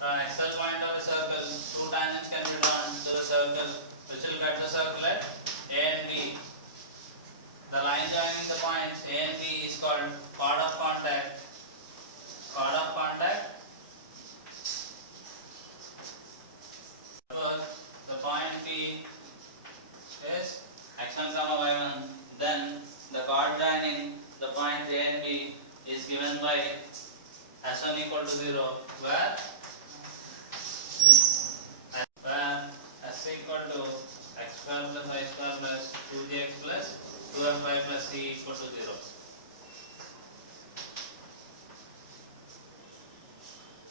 external point of a circle, two tangents can be drawn to the circle, which will cut the circle at A and B. The line joining the points A and B is called chord of contact. Chord of contact. Suppose the point P is x1, y1. Then the chord joining the points A and B is given by s1 equal to 0, where s equal to x square plus y square plus 2gx plus 2fy plus c equal to 0.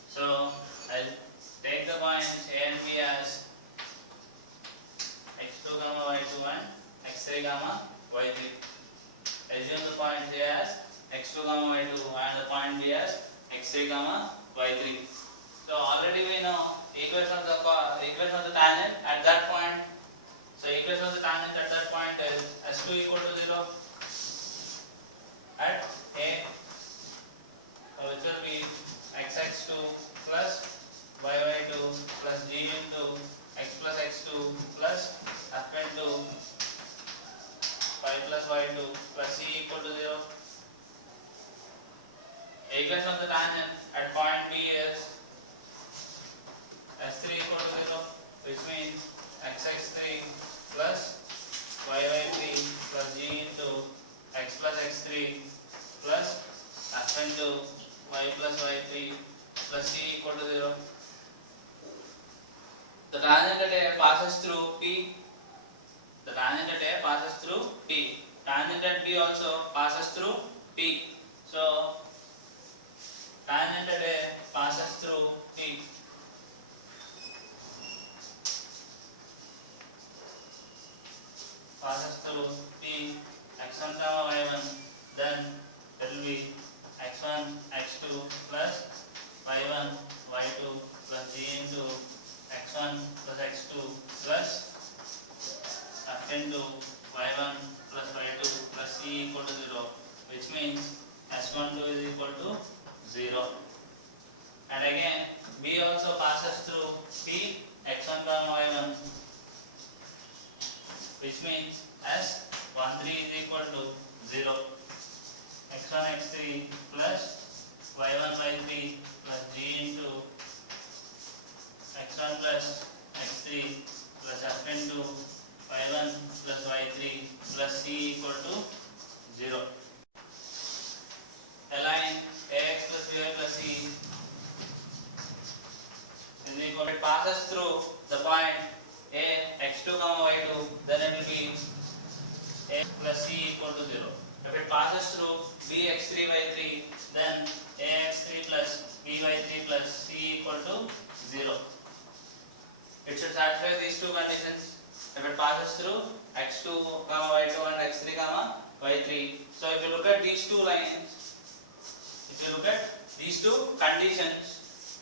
So I'll take the points A and B as x2, y2 and x3, y3. Assume the point A as x2, y2 and the point B as x3, y3. So already we know equation of the tangent at that point. So equation of the tangent at that point is s2 equal to 0 at A, which will be xx2 plus yy2 plus g into x plus x2 plus f into y plus y2 plus c equal to 0. Equation of the tangent at point B is s3 equal to 0, which means xx3 plus yy3 plus g into x plus x3 plus f into y plus y3 plus c equal to 0. The tangent at A passes through P. The tangent at A passes through P. Tangent at B also passes through P. So tangent at A passes through P. Passes through P, x1, y1. Then it will be x1, x2 plus y1, y2 plus g into x1 plus x2 plus f into y1 plus y2 plus c equal to 0, which means s12 is equal to 0. And again B also passes through P, x1, y1, which means s13 is equal to 0. x1, x3 plus y1, y3 plus g into x1 plus x3 plus f into y1 plus y3 plus c equal to 0. Align ax plus by plus c is equal to, it passes through the point A, x2, y2, then it will be a plus c equal to 0. If it passes through b x3, y3, then ax3 plus by3 plus c equal to 0. It should satisfy these two conditions if it passes through x2, y2 and x3, y3. So if you look at these two lines, if you look at these two conditions,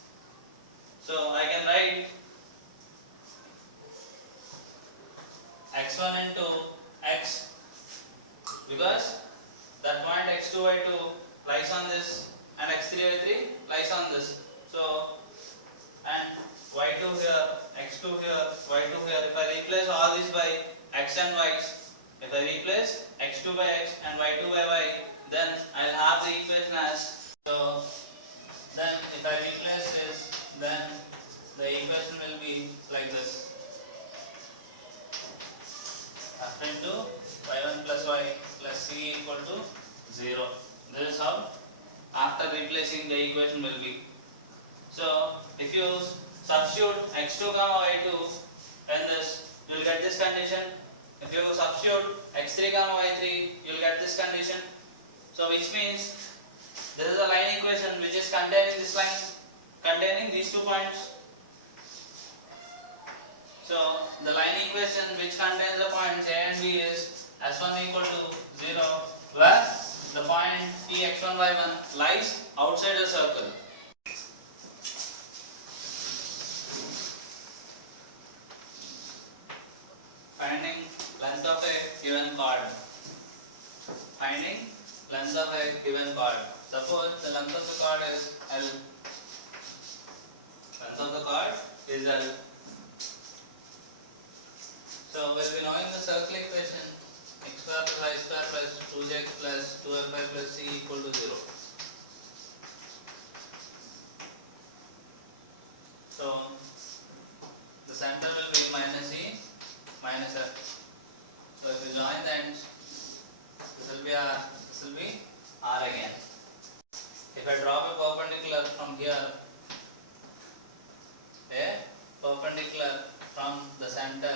so I can write x1 into x, because that point x2, y2 lies on this and x3, y3 lies on this. So, and y2 here, x2 here, y2 here, if I replace all these by x and y's, if I replace x2 by x and y2 by y, then I'll have the equation as, so then if I replace this, then the equation will be like this: f into y1 plus y plus c equal to 0. This is how after replacing the equation will be. So if you substitute x2, y2 in this, you will get this condition. If you substitute x3, y3, you will get this condition. So which means this is a line equation which is containing this line, containing these 2 points. So the line equation which contains the points A and B is s1 equal to 0, where the point P x1, y1 lies outside the circle. Finding length of a given chord. Finding length of a given chord. Suppose the length of the chord is L. Length here a perpendicular from the center.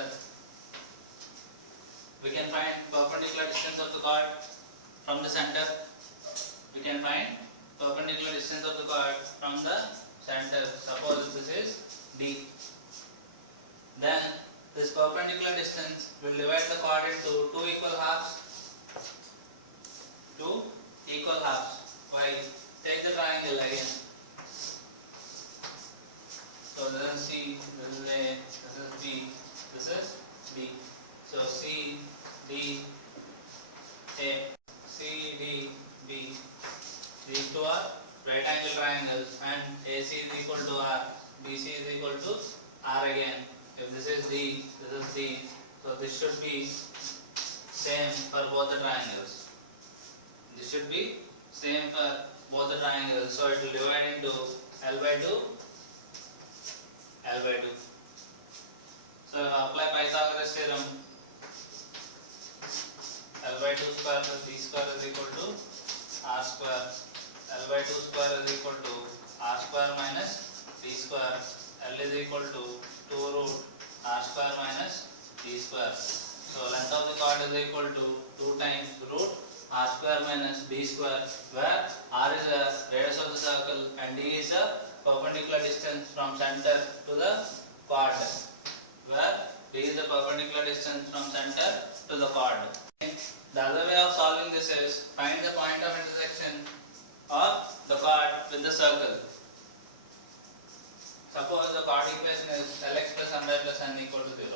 We can find perpendicular distance of the chord from the center. We can find perpendicular distance of the chord from the center. Suppose this is D. Then this perpendicular distance will divide the chord into two equal halves. Two equal halves. Why? Take the triangle again. So this is C, this is A, this is B, this is D. So C, D, A, C, D, B. These two are right angle triangles, and AC is equal to R, BC is equal to R again. If this is D, this is D. So this should be same for both the triangles. This should be same for both the triangles. So it will divide into L by 2, L by 2. So apply Pythagoras theorem. L by 2 square plus D square is equal to R square. L by 2 square is equal to R square minus D square. L is equal to 2 root R square minus D square. So length of the chord is equal to 2 times root R square minus D square, where R is the radius of the circle and D is the perpendicular distance from center to the chord, where D is the perpendicular distance from center to the chord. The other way of solving this is find the point of intersection of the chord with the circle. Suppose the chord equation is Lx plus My plus n equal to 0.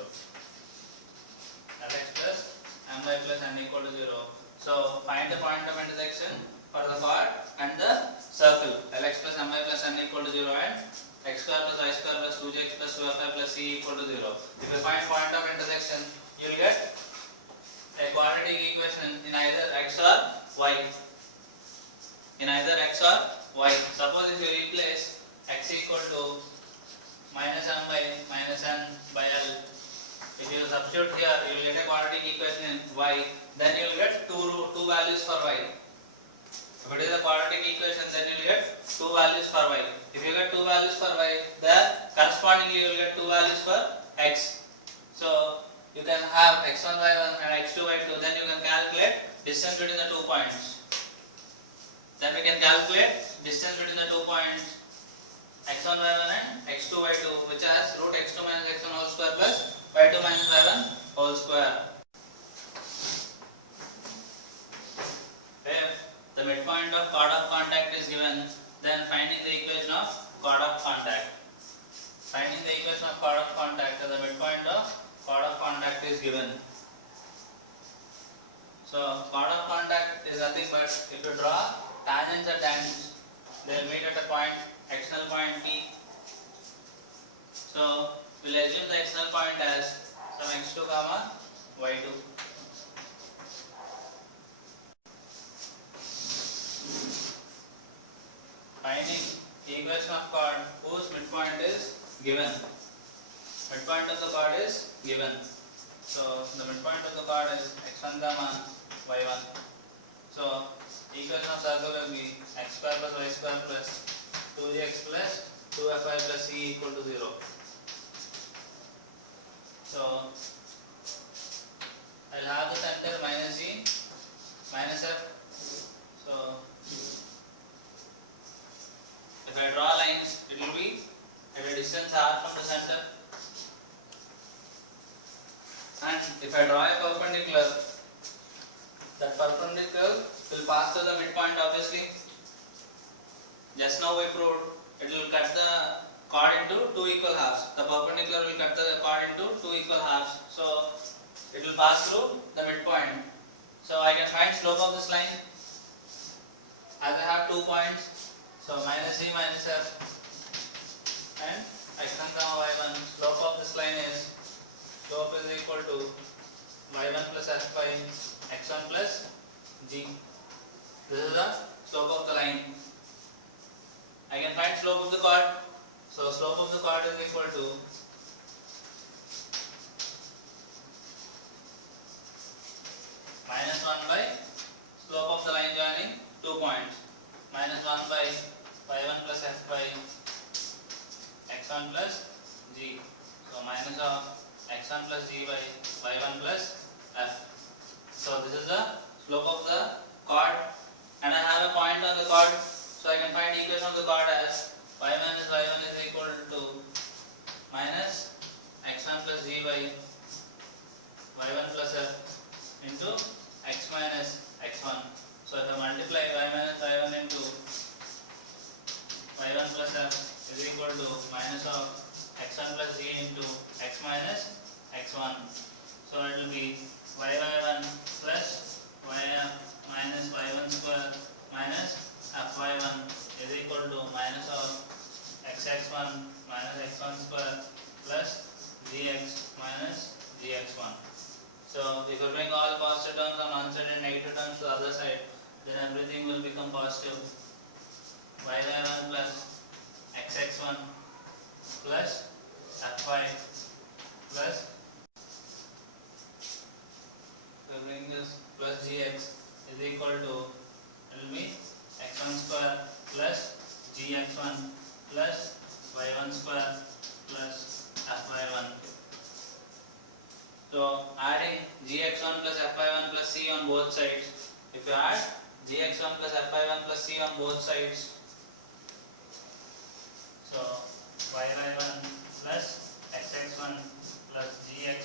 Lx plus My plus n equal to 0. So find the point of intersection for the chord and the circle. Lx plus My plus n equal to 0 and x square plus y square plus 2x plus 2fy plus c equal to 0. If you find point of intersection, you will get a quadratic equation in either x or y. In either x or y. Suppose if you replace x equal to minus m by minus n by L. If you substitute here, you will get a quadratic equation in y. Then you will get two values for y. If it is a quadratic equation, then you will get two values for y. If you get two values for y, then correspondingly you will get two values for x. So you can have x1 y1 and x2 y2. Then you can calculate distance between the 2 points. Then we can calculate distance between the 2 points x1 y1 and x2 y2, which has root x2 minus x1 whole square plus y2 minus y1 whole square. If the midpoint of chord of contact is given, then finding the equation of chord of contact. Finding the equation of chord of contact, the midpoint of chord of contact is given. So chord of contact is nothing but if you draw tangents at ends, they will meet at a point, external point P. So we will assume the external point as some x2 comma y2. Finding equation of chord whose midpoint is given. Midpoint of the chord is given. So the midpoint of the chord is x1 comma y1. So equation of circle will be x square plus y square plus 2x plus 2fy plus c equal to 0. So I will have the center minus g minus f. So if I draw lines, it will be at a distance r from the center. And if I draw a perpendicular, that perpendicular will pass through the midpoint obviously. Just now we proved it will cut the chord into two equal halves. The perpendicular will cut the chord into two equal halves. So it will pass through the midpoint. So I can find slope of this line as I have 2 points. So minus g minus f and x1 comma y1. Slope of this line is equal to y1 plus f by x1 plus g. This is the slope of the line. I can find slope of the chord. So slope of the chord is equal to minus 1 by slope of the line joining 2 points. Minus 1 by y1 plus f by x1 plus g. So minus of x1 plus g by y1 plus f. So this is the slope of the chord, and I have a point on the chord, so I can find equation of the chord as y minus y1 is equal to minus x1 plus g by y1 plus f into x minus x1. So if I multiply y minus y1 into y1 plus f is equal to minus of x1 plus g into x minus x1. So it will be y1 plus yf minus y1 square minus fy1 is equal to minus of xx1 minus x1 square plus gx minus gx1. So if you bring all positive terms on one side and negative terms to the other side, then everything will become positive. Y1 plus xx1 plus fy plus, we bring this plus gx is equal to, it will be x1 square plus gx1 plus y1 square plus fy1. So adding gx1 plus fy1 plus c on both sides, if you add gx1 plus fy1 plus c on both sides, so y1 plus xx1 plus gx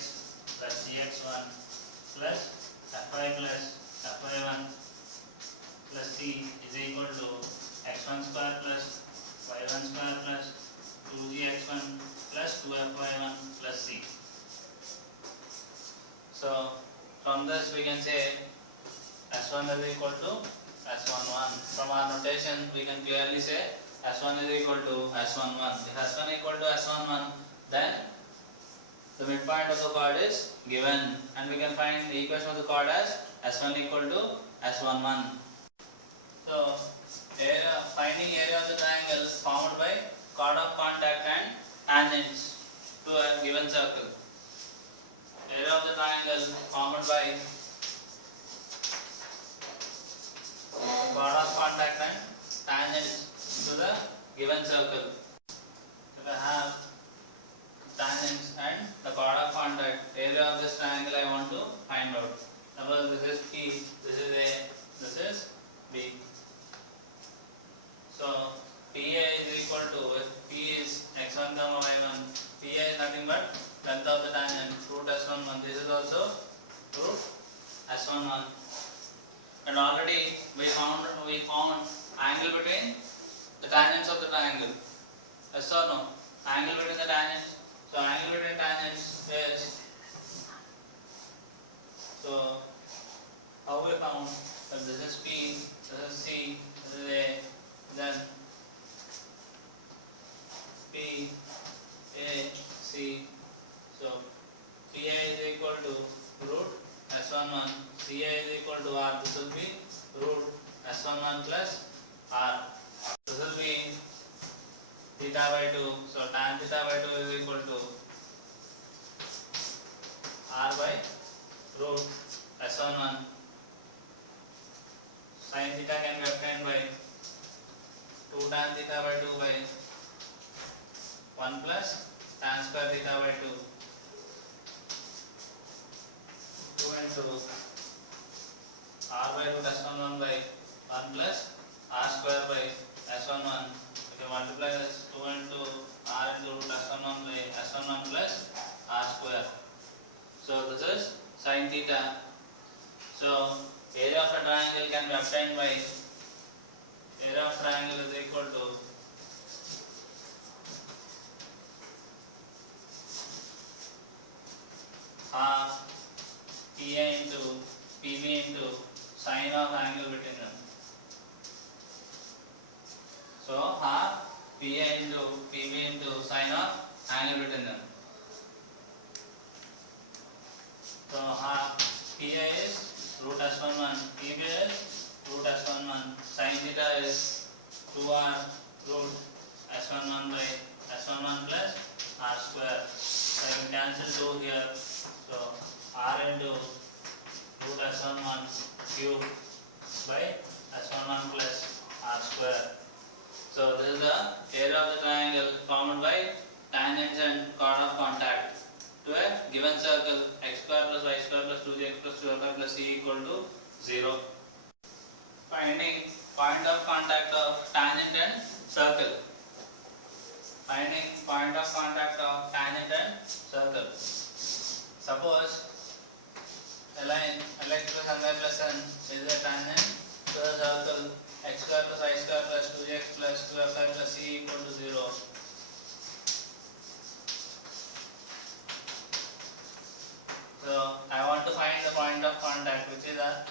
plus gx1 plus fy plus fy1 plus c is equal to x1 square plus y1 square plus 2gx1 plus 2fy1 plus c. So from this we can say S1 is equal to S11. From our notation we can clearly say S1 is equal to S11. If S1 equal to S11, then the midpoint of the chord is given, and we can find the equation of the chord as S1 equal to S11. So finding area of the triangle formed by chord of contact and tangents to a given circle. Area of the triangle formed by chord of contact and tangents to the given circle. If I have tangents and the chord of contact, area of this triangle I want to find out. Suppose this is P, this is A, this is B. So PA is equal to, if P is x1 comma y1, PA is nothing but length of the tangent, root S11. This is also root S11. And already we found angle between the tangents of the triangle. Yes or no? Angle between the tangents. So angle between tangents is, so how we found that this is P, this is C, this is A, then P, A, C. So PA is equal to root S11, CA is equal to R. This will be root S11 plus R. This will be theta by 2. So tan theta by 2 is equal to R by root S11. Sin theta can be obtained by 2 tan theta by 2 by 1 plus tan square theta by 2. 2 into R by root S11 by 1 plus R square by S11. If you multiply this, 2 into R into root S11 by S11 plus R square. So this is sin theta. So area of a triangle can be obtained by, area of triangle is equal to half PA into PB into sine of angle between them. So half PA into PB into sine of angle between them. So half PA is root S11, PB is root S11, sin theta is 2R root S11 by S11 plus R square. So I can cancel 2 here. So R into root S11 cube by S11 plus R square. So this is the finding point of contact of tangent and circle. Suppose a line Lx plus My plus N is a tangent to the circle x square plus I square plus 2x plus 2fy plus c equal to 0. So I want to find the point of contact, which is a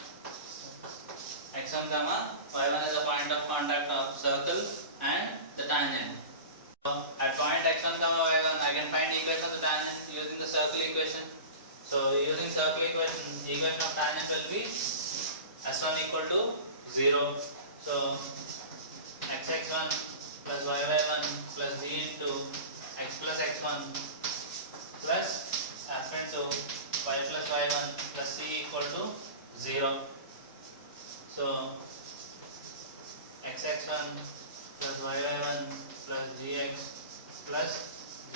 x1 comma y1 is the point of contact of circle and the tangent. So at point x1 comma y1 I can find equation of the tangent using the circle equation. So using circle equation of tangent will be s1 equal to 0. So xx1 plus yy1 plus z into x plus x1 plus f into y plus y1 plus c equal to 0. So xx1 plus yy1 plus gx plus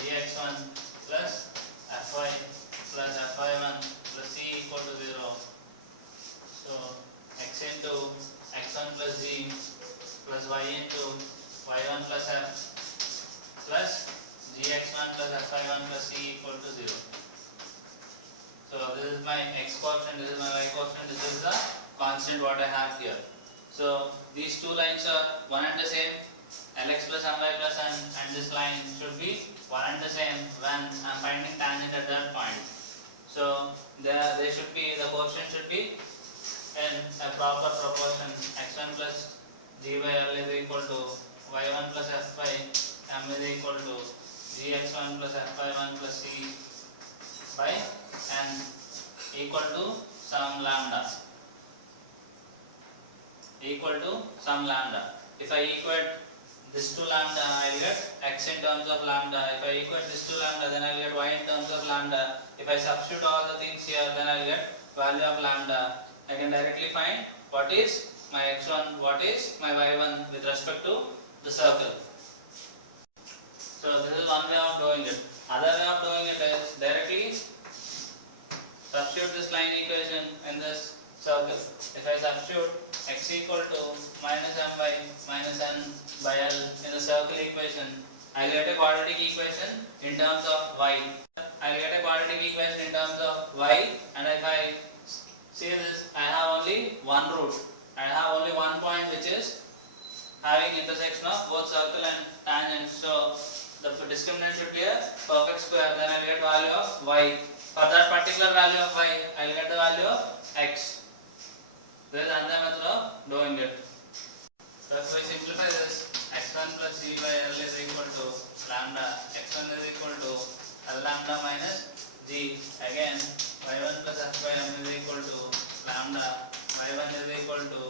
gx1 plus fy plus fy1 plus c equal to 0. So x into x1 plus z plus y into y1 plus f plus gx1 plus fy1 plus c equal to 0. So this is my x coefficient, this is my y coefficient, this is the constant what I have here. So these two lines are one and the same, Lx plus My plus N, and this line should be one and the same when I am finding tangent at that point. So they should be, the coefficient should be in a proper proportion. X1 plus g by L is equal to y1 plus f by m is equal to gx1 plus fy1 plus c by n equal to some lambda. Equal to some lambda. If I equate this to lambda, I will get x in terms of lambda. If I equate this to lambda, then I will get y in terms of lambda. If I substitute all the things here, then I will get value of lambda. I can directly find what is my x1, what is my y1 with respect to the circle. So this is one way of doing it. Other way of doing it is directly substitute this line equation in this circle. If I substitute x equal to minus my minus n by L in the circle equation, I will get a quadratic equation in terms of y. I will get a quadratic equation in terms of y, and if I see this, I have only one root. I have only one point which is having intersection of both circle and tangent. So the discriminant should be a perfect square. Then I will get value of y. For that particular value of y, I will get the value of x. This is another method of doing it. So if we simplify this, x1 plus g by L is equal to lambda. x1 is equal to L lambda minus g. Again, y1 plus f by m is equal to lambda. y1 is equal to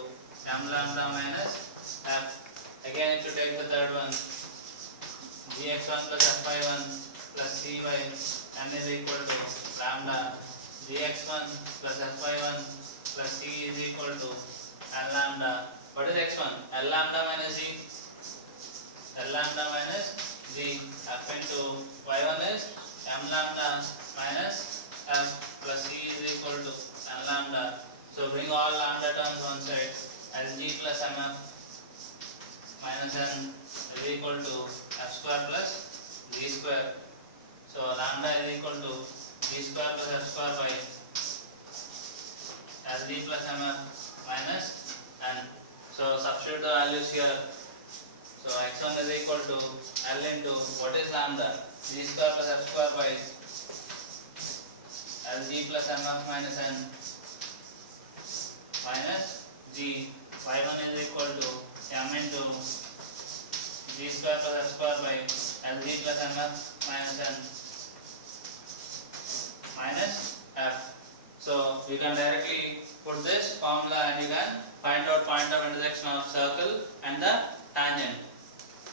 m lambda minus f. Again, if you take the third one, gx1 plus fy1 plus c by n is equal to lambda. gx1 plus fy1 plus c is equal to L lambda. What is x1? L lambda minus g. L lambda minus g. F into y1 is m lambda minus f plus c is equal to L lambda. So bring all lambda terms one side. Lg plus mf minus n is equal to f square plus g square. So lambda is equal to g square plus f square by Lg plus mf minus n. So substitute the values here. So x1 is equal to L into what is lambda? G square plus f square by Lg plus mf minus n minus g. y1 is equal to m into g square plus f square by Lg plus mf minus n minus f. So you can directly put this formula and you can find out